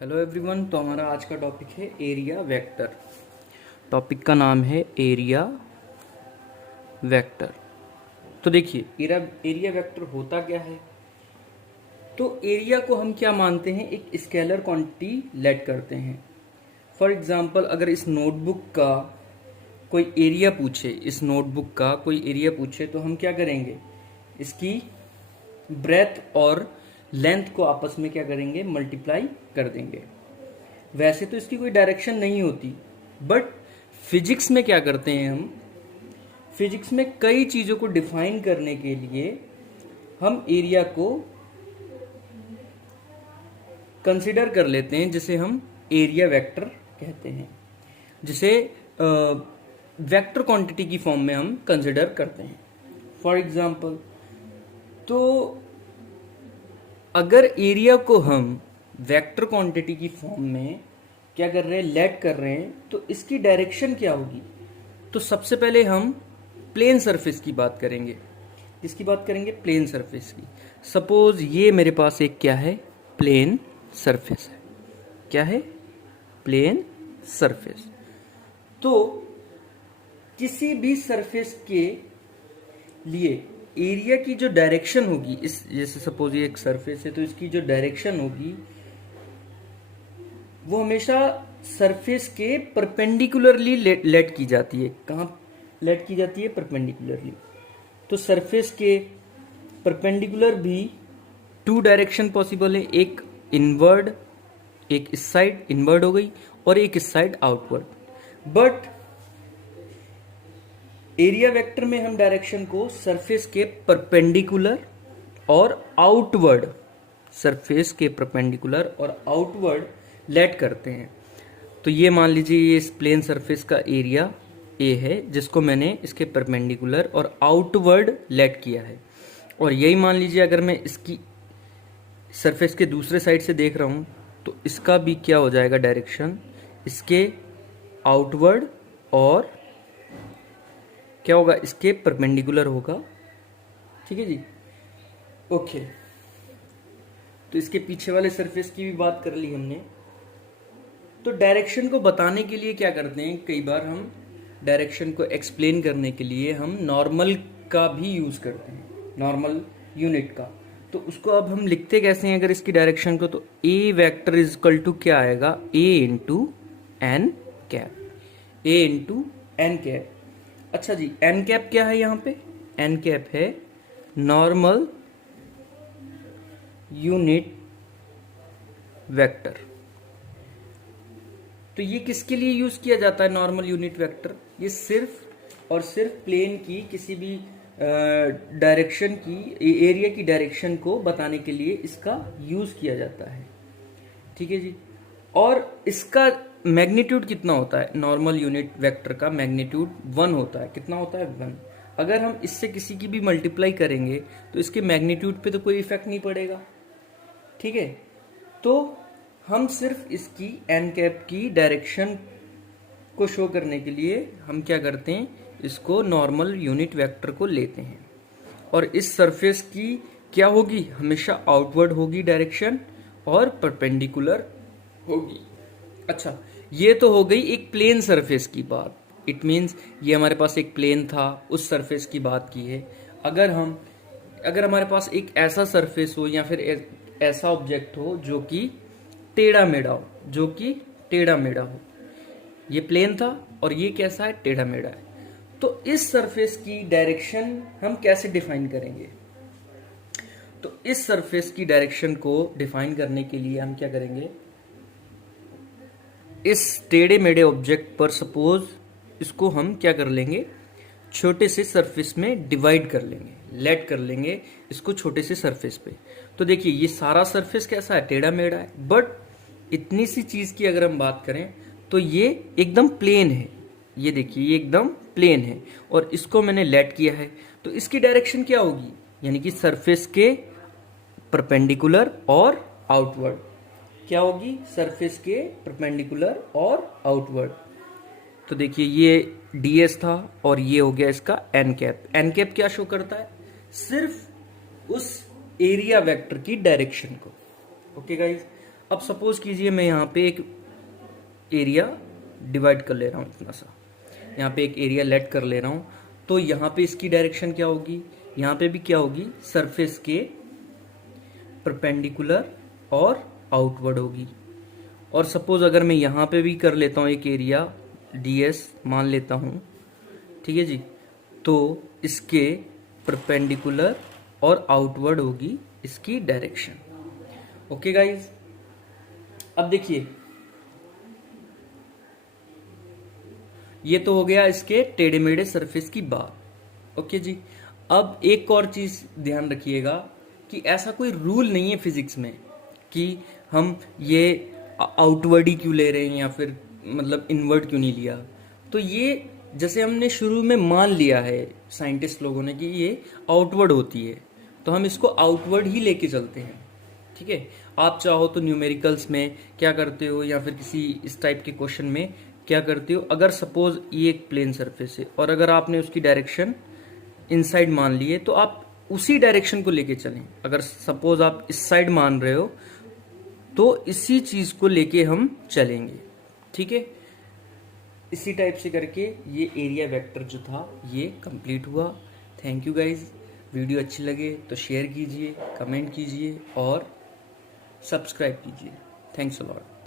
Hello everyone. तो हमारा आज का टॉपिक है एरिया वेक्टर। टॉपिक का नाम है एरिया वेक्टर। तो देखिए एरिया वेक्टर होता क्या है। तो एरिया को हम क्या मानते हैं, एक स्केलर क्वांटिटी लेट करते हैं। फॉर एग्जांपल अगर इस नोटबुक का कोई एरिया पूछे, इस नोटबुक का कोई एरिया पूछे तो हम क्या करेंगे, इसकी ब्रेथ और लेंथ को आपस में क्या करेंगे, मल्टीप्लाई कर देंगे। वैसे तो इसकी कोई डायरेक्शन नहीं होती, बट फिजिक्स में क्या करते हैं हम, फिजिक्स में कई चीज़ों को डिफाइन करने के लिए हम एरिया को कंसिडर कर लेते हैं, जिसे हम एरिया वेक्टर कहते हैं, जिसे वेक्टर क्वांटिटी की फॉर्म में हम कंसिडर करते हैं। फॉर एग्जांपल, तो अगर एरिया को हम वेक्टर क्वांटिटी की फॉर्म में क्या कर रहे हैं, लेट कर रहे हैं, तो इसकी डायरेक्शन क्या होगी। तो सबसे पहले हम प्लेन सरफेस की बात करेंगे। किसकी बात करेंगे, प्लेन सरफेस की। सपोज ये मेरे पास एक क्या है, प्लेन सरफेस है। क्या है, प्लेन सरफेस। तो किसी भी सरफेस के लिए एरिया की जो डायरेक्शन होगी, इस जैसे सपोज ये एक सरफेस है, तो इसकी जो डायरेक्शन होगी वो हमेशा सरफेस के परपेंडिकुलरली लेट की जाती है। कहाँ लेट की जाती है, परपेंडिकुलरली। तो सरफेस के परपेंडिकुलर भी टू डायरेक्शन पॉसिबल है, एक इनवर्ड, एक इस साइड इनवर्ड हो गई, और एक इस side outward. But area vector में हम डायरेक्शन को सरफेस के परपेंडिकुलर और आउटवर्ड, सरफेस के परपेंडिकुलर और आउटवर्ड लेट करते हैं। तो ये मान लीजिए ये इस प्लेन सरफेस का एरिया ए है, जिसको मैंने इसके परपेंडिकुलर और आउटवर्ड लेट किया है। और यही मान लीजिए अगर मैं इसकी सरफेस के दूसरे साइड से देख रहा हूँ, तो इसका भी क्या हो जाएगा, डायरेक्शन इसके आउटवर्ड और क्या होगा, इसके परपेंडिकुलर होगा। ठीक है जी, ओके। तो इसके पीछे वाले सरफेस की भी बात कर ली हमने। तो डायरेक्शन को बताने के लिए क्या करते हैं, कई बार हम डायरेक्शन को एक्सप्लेन करने के लिए हम नॉर्मल का भी यूज करते हैं, नॉर्मल यूनिट का। तो उसको अब हम लिखते कैसे हैं, अगर इसकी डायरेक्शन को, तो ए वेक्टर इज इक्वल टू क्या आएगा, ए इंटू एन कैप, ए इंटू एन कैप। अच्छा जी, एन कैप क्या है यहाँ पे, एन कैप है नॉर्मल यूनिट वेक्टर। तो ये किसके लिए यूज किया जाता है, नॉर्मल यूनिट वेक्टर, ये सिर्फ और सिर्फ प्लेन की किसी भी डायरेक्शन की, एरिया की डायरेक्शन को बताने के लिए इसका यूज किया जाता है। ठीक है जी। और इसका मैग्नीट्यूड कितना होता है, नॉर्मल यूनिट वेक्टर का मैग्नीट्यूड 1 होता है। कितना होता है, 1। अगर हम इससे किसी की भी मल्टीप्लाई करेंगे तो इसके मैग्नीट्यूड पे तो कोई इफेक्ट नहीं पड़ेगा। ठीक है, तो हम सिर्फ इसकी एन कैप की डायरेक्शन को शो करने के लिए हम क्या करते हैं, इसको नॉर्मल यूनिट वेक्टर को लेते हैं। और इस सरफेस की क्या होगी, हमेशा आउटवर्ड होगी डायरेक्शन और परपेंडिकुलर होगी। अच्छा, ये तो हो गई एक प्लेन सरफेस की बात। इट मीन्स ये हमारे पास एक प्लेन था, उस सरफेस की बात की है। अगर हमारे पास एक ऐसा सरफेस हो या फिर ऐसा ऑब्जेक्ट हो जो कि टेढ़ा मेढ़ा हो, जो कि टेढ़ा मेढ़ा हो, ये प्लेन था और ये कैसा है, टेढ़ा मेढ़ा है। तो इस सरफेस की डायरेक्शन हम कैसे डिफाइन करेंगे, तो इस सरफेस की डायरेक्शन को डिफाइन करने के लिए हम क्या करेंगे, इस टेढ़े मेढ़े ऑब्जेक्ट पर सपोज इसको हम क्या कर लेंगे, छोटे से सरफेस में डिवाइड कर लेंगे, लेट कर लेंगे इसको छोटे से सरफेस पे। तो देखिए ये सारा सरफेस कैसा है, टेढ़ा मेढ़ा है, बट इतनी सी चीज की अगर हम बात करें तो ये एकदम प्लेन है। ये देखिए ये एकदम प्लेन है और इसको मैंने लेट किया है, तो इसकी डायरेक्शन क्या होगी, यानी कि सरफेस के परपेंडिकुलर और आउटवर्ड। क्या होगी, सरफेस के परपेंडिकुलर और आउटवर्ड। तो देखिए ये ds था और ये हो गया इसका एन कैप। एन कैप क्या शो करता है, सिर्फ उस एरिया वेक्टर की डायरेक्शन को। ओके गाइज, अब सपोज कीजिए मैं यहाँ पे एक एरिया डिवाइड कर ले रहा हूँ इतना सा, यहाँ पे एक एरिया लेट कर ले रहा हूँ, तो यहाँ पे इसकी डायरेक्शन क्या होगी, यहाँ पे भी क्या होगी, सरफेस के परपेंडिकुलर और आउटवर्ड होगी। और सपोज अगर मैं यहाँ पे भी कर लेता हूँ एक एरिया ds मान लेता हूँ, ठीक है जी, तो इसके परपेंडिकुलर और आउटवर्ड होगी इसकी डायरेक्शन। ओके गाइज, अब देखिए ये तो हो गया इसके टेढ़े मेढ़े सरफेस की बात। ओके जी, अब एक और चीज ध्यान रखिएगा कि ऐसा कोई रूल नहीं है फिजिक्स में कि हम ये आउटवर्ड ही क्यों ले रहे हैं या फिर मतलब इनवर्ड क्यों नहीं लिया। तो ये जैसे हमने शुरू में मान लिया है साइंटिस्ट लोगों ने कि ये आउटवर्ड होती है, तो हम इसको आउटवर्ड ही लेके चलते हैं। ठीक है, आप चाहो तो न्यूमेरिकल्स में क्या करते हो या फिर किसी इस टाइप के क्वेश्चन में क्या करते हो, अगर सपोज ये एक प्लेन सरफेस है और अगर आपने उसकी डायरेक्शन इनसाइड मान ली है तो आप उसी डायरेक्शन को लेके चलें। अगर सपोज आप इस साइड मान रहे हो तो इसी चीज को लेके हम चलेंगे। ठीक है, इसी टाइप से करके ये एरिया वेक्टर जो था ये कंप्लीट हुआ। थैंक यू गाइज, वीडियो अच्छी लगे तो शेयर कीजिए, कमेंट कीजिए और सब्सक्राइब कीजिए। Thanks a lot.